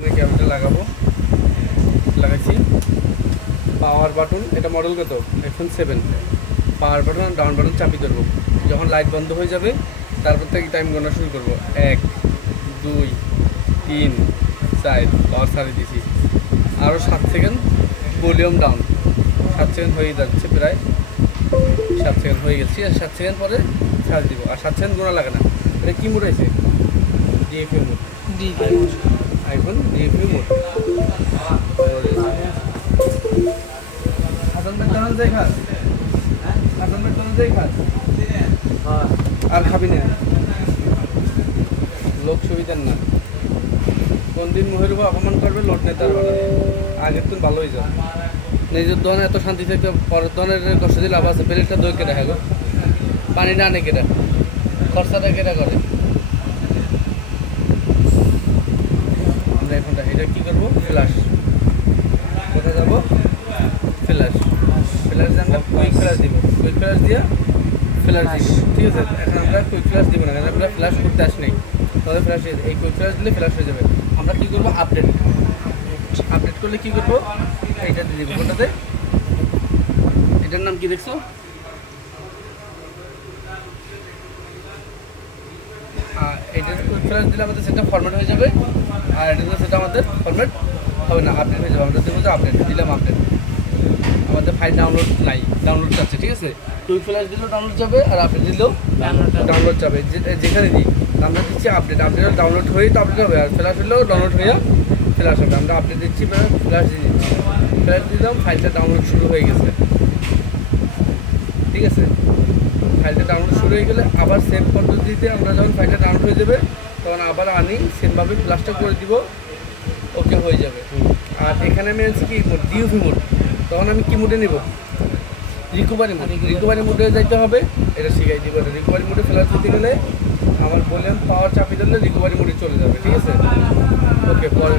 ক্যামেরাটা লাগাচ্ছি। Power button, এটা মডেল কত iPhone 7। পাওয়ার বাটন আর ডাউন বাটন চাপি ধরবো। যখন লাইট বন্ধ হয়ে যাবে তারপর থেকে টাইম গণনা শুরু করবো। 1 2 3 4 পাওয়ার ছাড়িয়ে দিছি। আরও 7 সেকেন্ড ভলিউম ডাউন। 7 সেকেন্ড হয়ে যাচ্ছে, প্রায় 7 সেকেন্ড হয়ে গেছে। আর 7 সেকেন্ড পরে ছাড় দিব। আর 7 সেকেন্ড গোনা লাগে না। এটা কী মোড হয়েছে? DFA mode. iPhone DFA mode. আর খাবি না, লোক সুবিধার না। কোন দিন মহিরূপ অপমান করবে, লোট নিতে পারবে না। আগের দিন ভালো হয়ে যাবে। নিজের দোকানে এত শান্তি থেকে পরের দোকানের কষ্ট দিলে লাভ আছে। প্লেটটা দই কেটে খাবো, পানিটা আনে কেটে, খরচাটা কেটে করে। আমরা এখনটা এটা কী করবো? ফ্ল্যাশ। কোথায় যাবো? ফ্ল্যাশ। ফ্ল্যাশ দিয়ে আমরা কুইক ফ্ল্যাশ দিব। কুইক ফ্ল্যাশ দিয়ে ফ্ল্যাশ দিব, ঠিক আছে। এখন আমরা কুইক ফ্ল্যাশ দিব না, কারণ আমরা ফ্ল্যাশ করতে আসি নাই। তাহলে ফ্ল্যাশ এই কুইক ফ্ল্যাশ দিলে ফ্ল্যাশ হয়ে যাবে। আমরা কী করবো? আপডেট করলে কী করবো? এইটা দিয়ে দিব। ওটাতে এটার নাম কি দেখছো? এইটা কুইক ফ্ল্যাশ দিলে আমাদের সেটা ফরম্যাট হয়ে যাবে। আর এটা দিলে সেটা আমাদের ফরম্যাট হবে না, আপডেট হয়ে যাবে। আমরা দেবো যে আপডেট দিলাম, আপডেট। আমাদের ফাইল ডাউনলোড নাই, ডাউনলোড যাচ্ছে, ঠিক আছে। কুইক ফ্ল্যাশ দিলেও ডাউনলোড যাবে, আর আপডেট দিলেও ডাউনলোড যাবে। যেখানে দিই আমরা দিচ্ছি আপডেট। আপডেট ডাউনলোড হয়েই তো আপডেট হবে, আর ফ্ল্যাশ হলেও ডাউনলোড হয়ে ফ্ল্যাশ হবে। আমরা আপডেট দিচ্ছি, ফ্ল্যাশ দিয়ে দিচ্ছি। ফ্ল্যাশ দিলাম, ফাইলটা ডাউনলোড শুরু হয়ে গেছে, ঠিক আছে। ফাইলটা ডাউনলোড শুরু হয়ে গেলে আবার সেম পদ্ধতিতে আমরা যখন ফাইলটা ডাউনলোড হয়ে যাবে তখন আবার আনি সেমভাবে প্লাসটা করে দিব, ওকে হয়ে যাবে। আর এখানে আমি আনছি কি মোড? ডিউভি মোড। তখন আমি কি মোডে নেব? Recovery mode. রিকভারি মোডে যাইতে হবে, এটা শিখাই দিব। রিকভারি মোডে ফ্ল্যাশ দিতে গেলে আমার বললাম পাওয়ার চাপি দিলে রিকভারি মোডে চলে যাবে, ঠিক আছে। ওকে, পরে